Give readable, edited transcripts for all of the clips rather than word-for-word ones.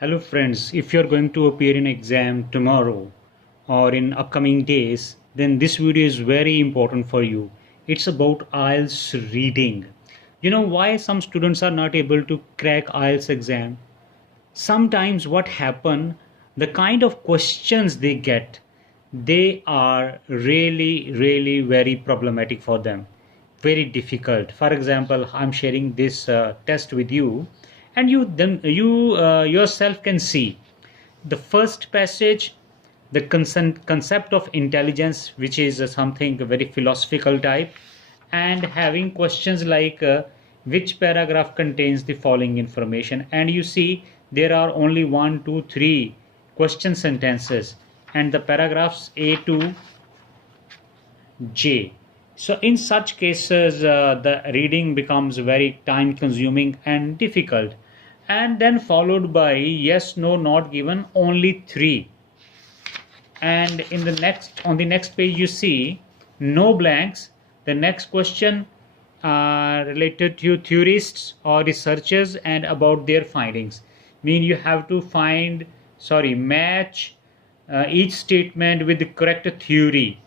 Hello friends, if you're going to appear in exam tomorrow or in upcoming days, then this video is very important for you. It's about IELTS reading. You know why some students are not able to crack IELTS exam? Sometimes what happen, the kind of questions they get, they are really very problematic for them, very difficult. For example, I'm sharing this test with you, and you yourself can see the first passage, the concept of intelligence, which is something very philosophical type, and having questions like which paragraph contains the following information. And you see there are only 1 2 3 question sentences and the paragraphs A to J. So in such cases, the reading becomes very time consuming and difficult, and then followed by yes, no, not given, only three. And in the next, on the next page, you see no blanks. The next question related to theorists or researchers and about their findings. Mean you have to match each statement with the correct theory.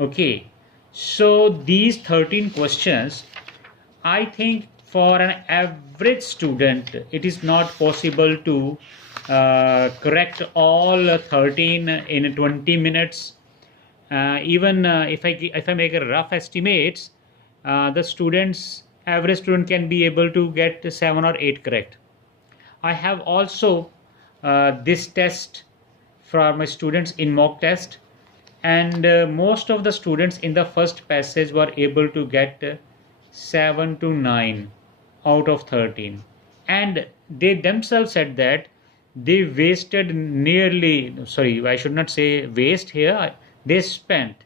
Okay, so these 13 questions, I think for an average student, it is not possible to correct all 13 in 20 minutes. Even if I make a rough estimates, the average student can be able to get 7 or 8 correct. I have also this test for my students in mock test, and most of the students in the first passage were able to get 7 to 9 out of 13, and they themselves said that they wasted nearly, sorry, I should not say waste here, they spent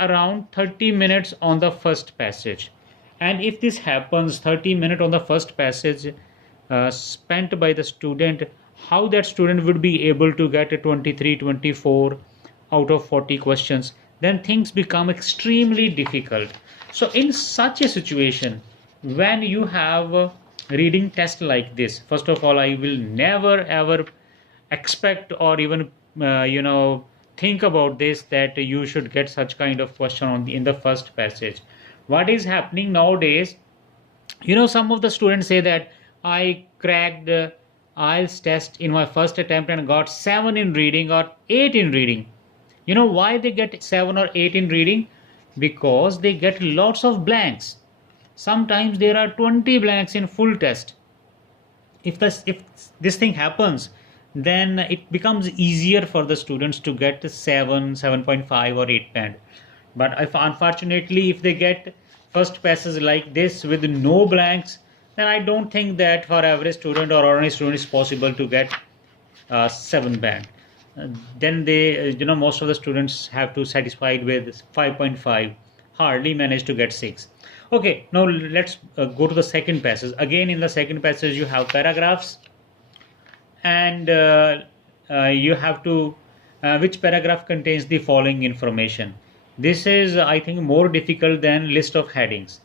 around 30 minutes on the first passage. And if this happens, 30 minutes on the first passage spent by the student, how that student would be able to get a 23 24 out of 40 questions, then things become extremely difficult. So in such a situation, when you have a reading test like this, first of all, I will never ever expect or even think about this, that you should get such kind of question in the first passage. What is happening nowadays, some of the students say that I cracked the IELTS test in my first attempt and got 7 in reading or 8 in reading. You know why they get 7 or 8 in reading? Because they get lots of blanks. Sometimes there are 20 blanks in full test. If this thing happens, then it becomes easier for the students to get 7, 7.5 or 8 band. But if unfortunately if they get first passes like this with no blanks, then I don't think that for average student or ordinary student is possible to get 7 band. Then they, most of the students have to satisfied with 5.5, hardly manage to get 6. Okay, now let's go to the second passage. Again, in the second passage, you have paragraphs, and you have to which paragraph contains the following information. This is, I think, more difficult than list of headings.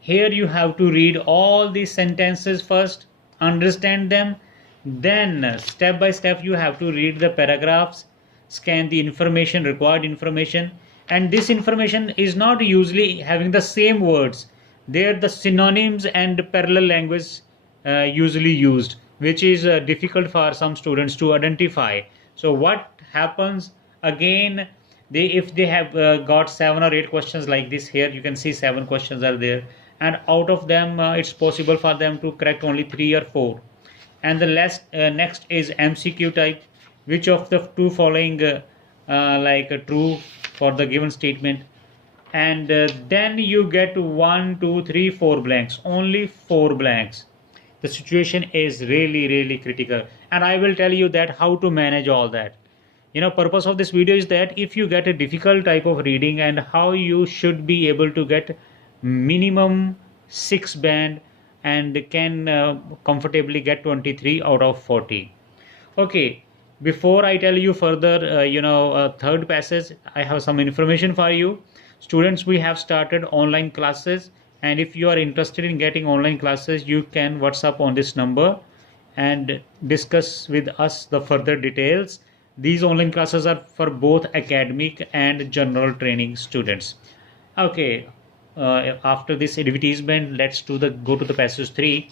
Here you have to read all these sentences first, understand them, then step by step you have to read the paragraphs, scan the information, required information, and this information is not usually having the same words. There the synonyms and parallel language usually used, which is difficult for some students to identify. So what happens again, if they have got 7 or 8 questions like this, here you can see 7 questions are there, and out of them it's possible for them to correct only 3 or 4. And the next is MCQ type, which of the two following true for the given statement. And then you get 1 2 3 4 blanks, only 4 blanks. The situation is really critical, and I will tell you that how to manage all that. Purpose of this video is that if you get a difficult type of reading, and how you should be able to get minimum 6 band and can comfortably get 23 out of 40. Okay, before I tell you further, third passage, I have some information for you. Students, we have started online classes, and if you are interested in getting online classes, you can WhatsApp on this number, and discuss with us the further details. These online classes are for both academic and general training students. Okay, after this advertisement, let's go to the passage 3.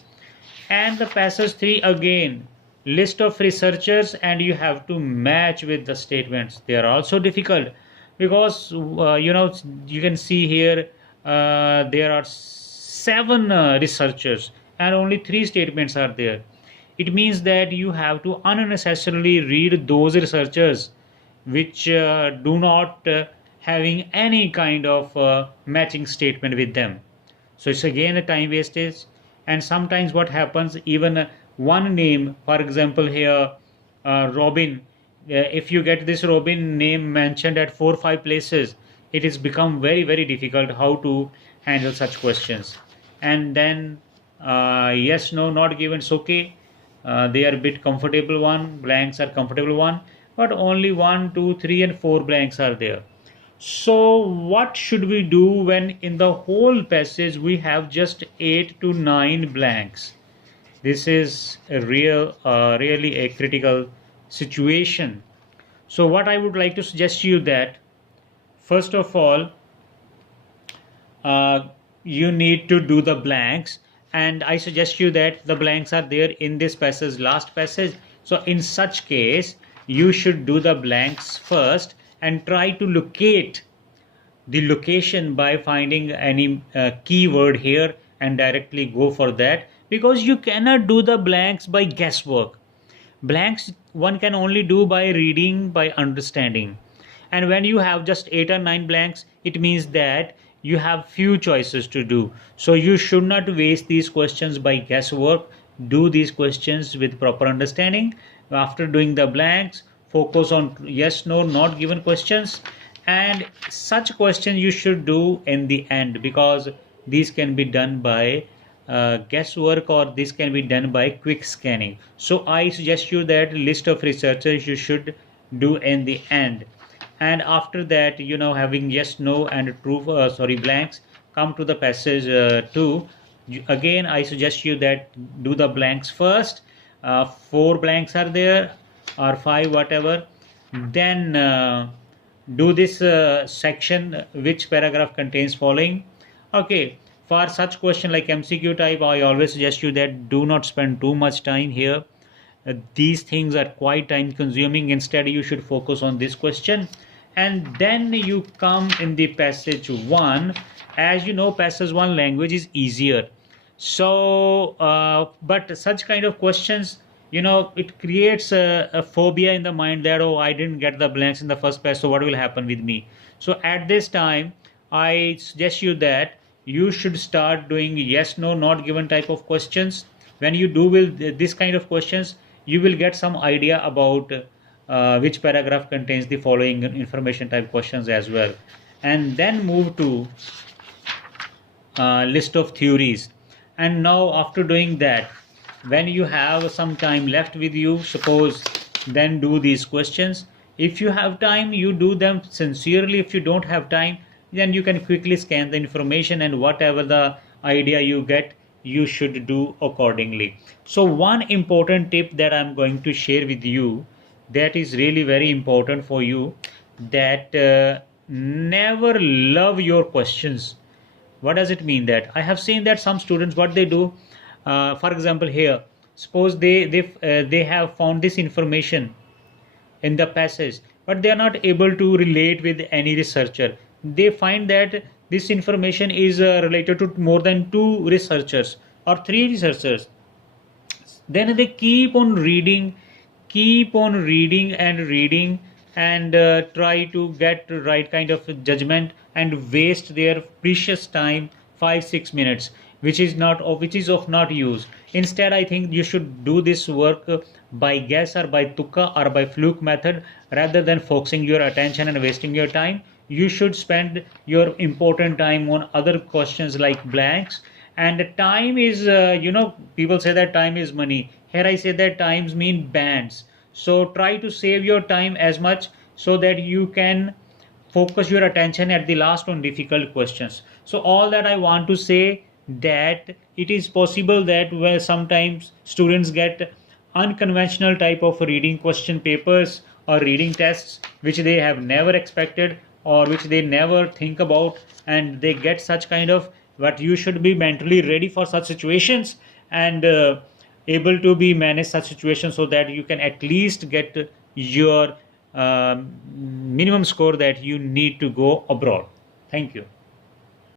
And the passage 3 again, list of researchers, and you have to match with the statements. They are also difficult because you can see here there are 7 researchers and only 3 statements are there. It means that you have to unnecessarily read those researchers which do not having any kind of matching statement with them. So it's again a time wastage. And sometimes what happens, even one name, for example here, Robin, if you get this Robin name mentioned at 4 or 5 places, it has become very very difficult how to handle such questions. And then yes, no, not given, it's okay. They are a bit comfortable one, blanks are comfortable one, but only 1, 2, 3 and 4 blanks are there. So what should we do when in the whole passage we have just 8 to 9 blanks? This is a really a critical situation. So what I would like to suggest you that first of all, you need to do the blanks, and I suggest you that the blanks are there in this passage, last passage. So in such case, you should do the blanks first and try to locate the location by finding any keyword here and directly go for that, because you cannot do the blanks by guesswork. Blanks one can only do by reading, by understanding. And when you have just 8 or 9 blanks, it means that you have few choices to do. So you should not waste these questions by guesswork. Do these questions with proper understanding. After doing the blanks, focus on yes, no, not given questions, and such questions you should do in the end, because these can be done by guesswork, or this can be done by quick scanning. So I suggest you that list of researchers you should do in the end. And after that, having yes, no and true blanks, come to the passage 2. Again I suggest you that do the blanks first. 4 blanks are there, or 5, whatever. Then do this section, which paragraph contains following. Okay, for such question like MCQ type, I always suggest you that do not spend too much time here. These things are quite time consuming. Instead you should focus on this question, and then you come in the passage 1. As you know, passage 1 language is easier. So but such kind of questions, it creates a phobia in the mind that, oh, I didn't get the blanks in the first passage, so what will happen with me? So at this time I suggest you that you should start doing yes, no, not given type of questions. When you do with this kind of questions, you will get some idea about which paragraph contains the following information type questions as well. And then move to list of theories. And now after doing that, when you have some time left with you, suppose, then do these questions. If you have time, you do them sincerely. If you don't have time, then you can quickly scan the information, and whatever the idea you get, you should do accordingly. So one important tip that I'm going to share with you, that is really very important for you, that never love your questions. What does it mean? That I have seen that some students, what they do, for example here, suppose they have found this information in the passage, but they are not able to relate with any researcher. They find that this information is related to more than 2 researchers or 3 researchers. Then they keep on reading and reading, and try to get the right kind of judgment, and waste their precious time, 5-6 minutes, which is of not use. Instead, I think you should do this work by guess, or by tukka, or by fluke method, rather than focusing your attention and wasting your time. You should spend your important time on other questions like blanks. And time is, people say that time is money. Here I say that times mean bands. So try to save your time as much, so that you can focus your attention at the last on difficult questions. So all that I want to say, that it is possible that where sometimes students get unconventional type of reading question papers or reading tests which they have never expected or which they never think about, and they get such kind of, but you should be mentally ready for such situations and able to be manage such situations so that you can at least get your minimum score that you need to go abroad. Thank you.